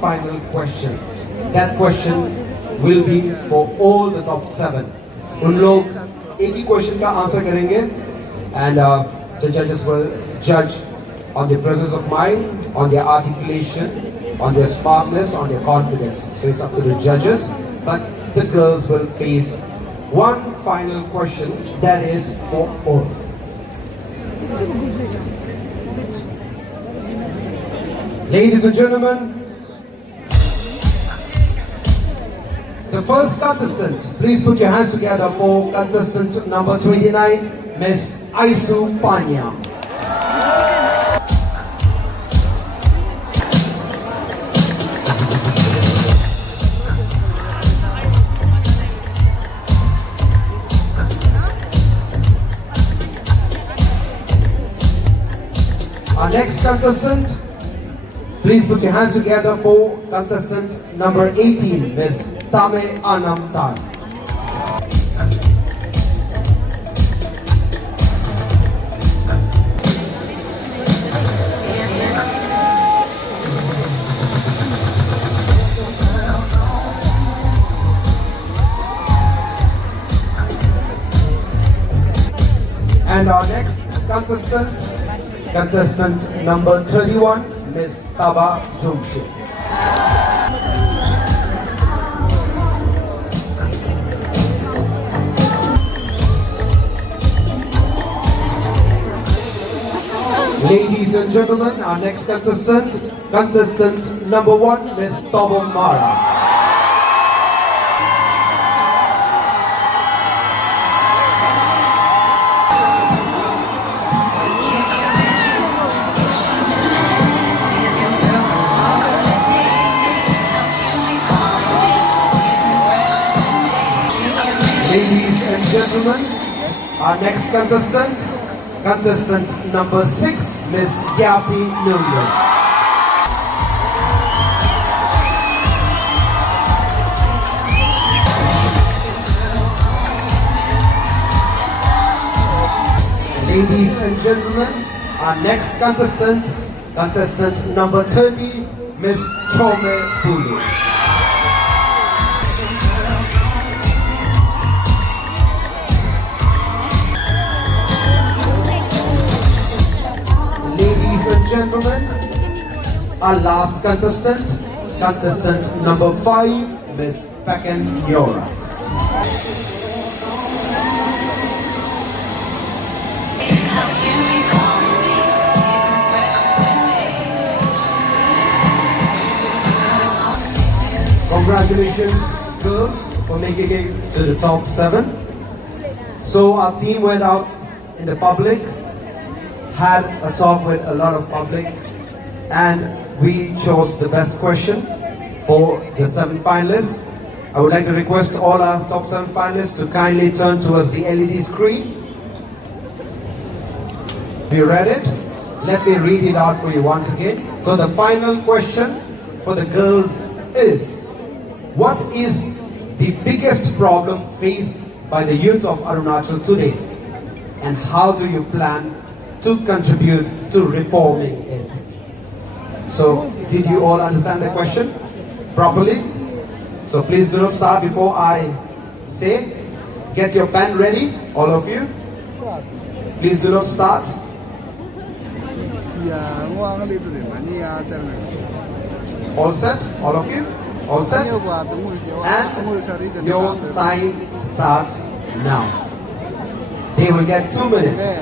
final question. That question will be for all the top 7. उन लोग एक ही question का आंसर करेंगे and the judges will judge on their presence of mind, on their articulation, on their smartness, on their confidence. So it's up to the judges, but the girls will face one final question that is for all. Ladies and gentlemen, the first contestant, please put your hands together for contestant number 29, Miss Aisu Panya. Our next contestant, please put your hands together for contestant number 18, Miss Tame Anam Tan. And our next contestant, contestant number 31, Miss Taba Jumshi. Ladies and gentlemen, our next contestant, contestant number 1, Miss Tobom Mara. Ladies and gentlemen, our next contestant, contestant number 6, Miss Gyasi Nundu. Ladies and gentlemen, our next contestant, contestant number 30, Miss Chome Bulu. Gentlemen, our last contestant, contestant number 5, Miss Pageant India. Congratulations, girls, for making it to the top 7. So our team went out in the public, had a talk with a lot of public, and we chose the best question for the 7 finalists. I would like to request all our top 7 finalists to kindly turn towards the LED screen. Have you read it? Let me read it out for you once again. So the final question for the girls is, what is the biggest problem faced by the youth of Arunachal today, and how do you plan to contribute to reforming it? So, did you all understand the question properly? So please do not start before I say. Get your pen ready, all of you. Please do not start. All set, all of you? All set? And your time starts now. They will get 2 minutes.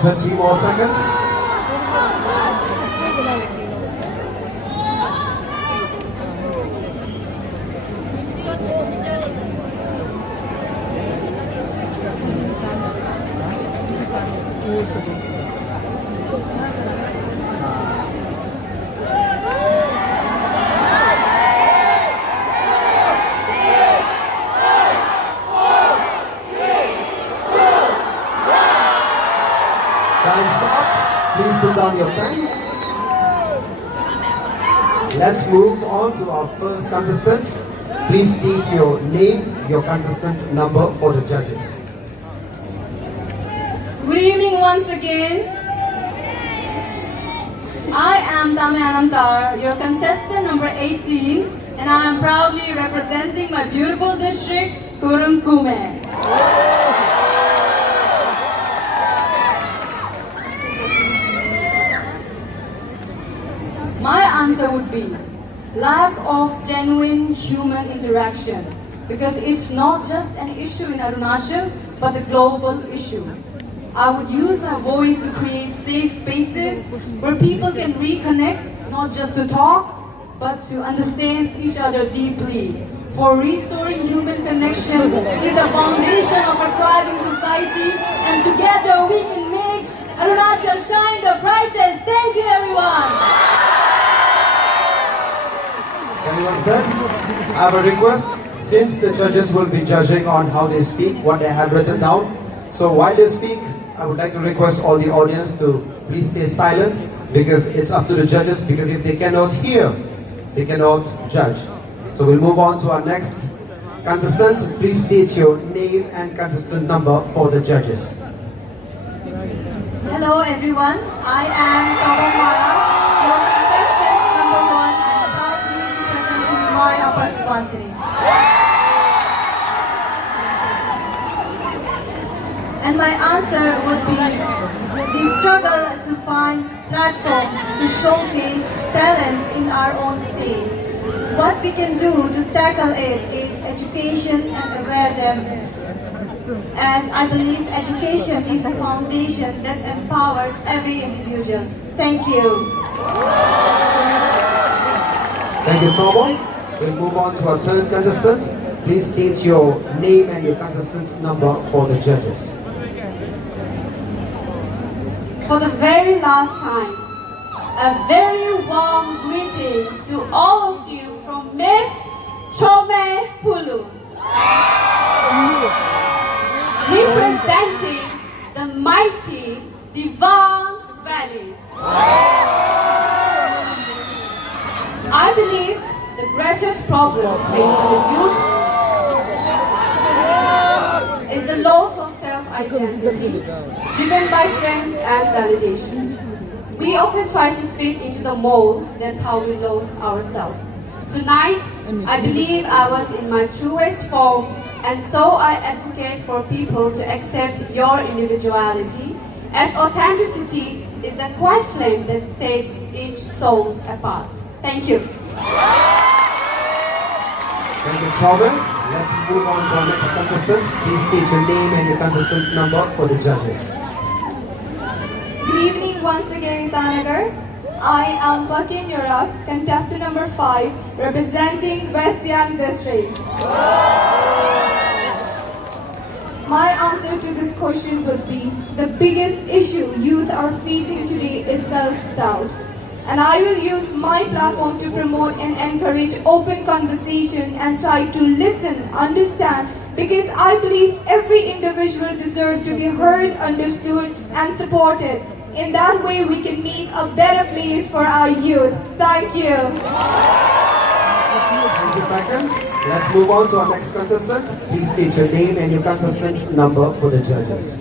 30 more seconds. Time's up. Please put down your pen. Let's move on to our first contestant. Please state your name, your contestant number for the judges. Good evening once again. I am Anantar, your contestant number 18, and I am proudly representing my beautiful district, Kurumkume. My answer would be lack of genuine human interaction, because it's not just an issue in Arunachal, but a global issue. I would use my voice to create safe spaces where people can reconnect, not just to talk, but to understand each other deeply. For restoring human connection is the foundation of a thriving society, and together we can make Arunachal shine the brightest. Thank you, everyone. Anyone said? I have a request. Since the judges will be judging on how they speak, what they have written down, so while they speak, I would like to request all the audience to please stay silent, because it's up to the judges, because if they cannot hear, they cannot judge. So we'll move on to our next contestant. Please state your name and contestant number for the judges. Hello everyone, I am Kabamara, your contestant number 1, and proudly representing my upper Subansiri. And my answer would be the struggle to find platform to showcase talents in our own state. What we can do to tackle it is education and aware them, as I believe education is the foundation that empowers every individual. Thank you. Thank you, Tomo. We'll move on to our third contestant. Please state your name and your contestant number for the judges. For the very last time, a very warm greetings to all of you from Miss Trome Pulu, representing the mighty Divan Valley. I believe the greatest problem facing the youth is the loss of self-identity, driven by trends and validation. We often try to fit into the mold. That's how we lose ourselves. Tonight, I believe I was in my truest form, and so I advocate for people to accept your individuality, as authenticity is a quiet flame that sets each soul apart. Thank you. Thank you, Tome. Let's move on to our next contestant. Please state your name and your contestant number for the judges. Good evening once again, Tanagar. I am Pakin Yurak, contestant number 5, representing West Siang District. My answer to this question would be, the biggest issue youth are facing today is self-doubt. And I will use my platform to promote and encourage open conversation and try to listen, understand, because I believe every individual deserves to be heard, understood, and supported. In that way, we can make a better place for our youth. Thank you. Thank you, Pakan. Let's move on to our next contestant. Please state your name and your contestant number for the judges.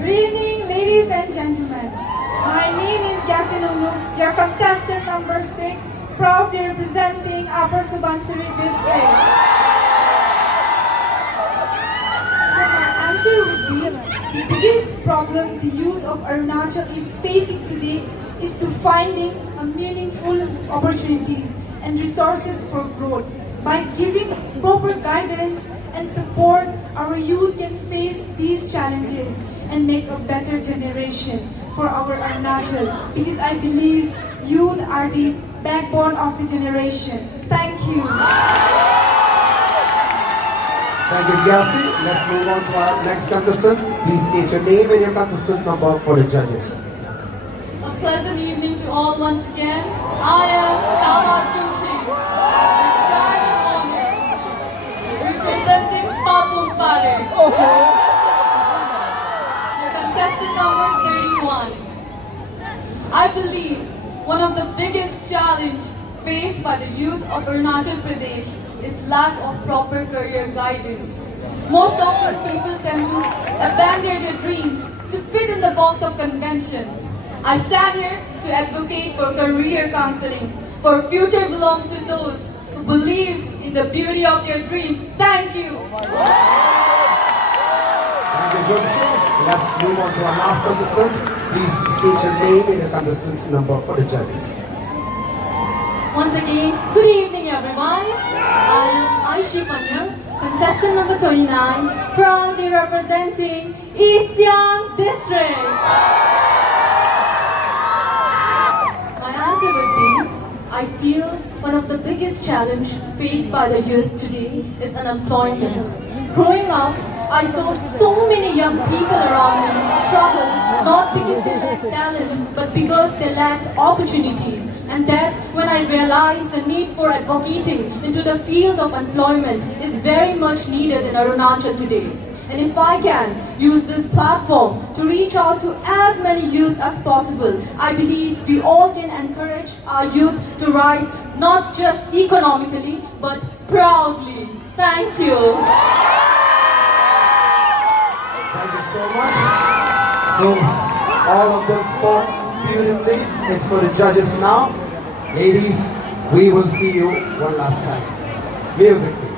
Good evening, ladies and gentlemen. My name is Yasinunu, your contestant number 6, proudly representing Upper Subansiri District. So my answer would be, the biggest problem the youth of Arunachal is facing today is to finding a meaningful opportunities and resources for growth. By giving proper guidance and support, our youth can face these challenges. and make a better generation for our Arunachal, because I believe youth are the backbone of the generation. Thank you. Thank you, Gyasi. Let's move on to our next contestant. Please state your name and your contestant number for the judges. A pleasant evening to all once again. I am Tara Joshi, with pride and honor, representing Papum Pare. The contestant number 31. I believe one of the biggest challenge faced by the youth of Arunachal Pradesh is lack of proper career guidance. Most often people tend to abandon their dreams to fit in the box of convention. I stand here to advocate for career counseling, for future belongs to those who believe in the beauty of their dreams. Thank you. Thank you, Joshi. Let's move on to our last contestant. Please state your name and your contestant number for the judges. Once again, good evening everyone. I am Aishi Panya, contestant number 29, proudly representing East Siang District. My answer would be, I feel one of the biggest challenge faced by the youth today is unemployment. Growing up, I saw so many young people around me struggle, not because they lacked talent, but because they lacked opportunities. And that's when I realized the need for advocating into the field of employment is very much needed in Arunachal today. And if I can use this platform to reach out to as many youth as possible, I believe we all can encourage our youth to rise not just economically, but proudly. Thank you. Thank you so much. So, all of them spoke beautifully. It's for the judges now. Ladies, we will see you one last time. Music, please.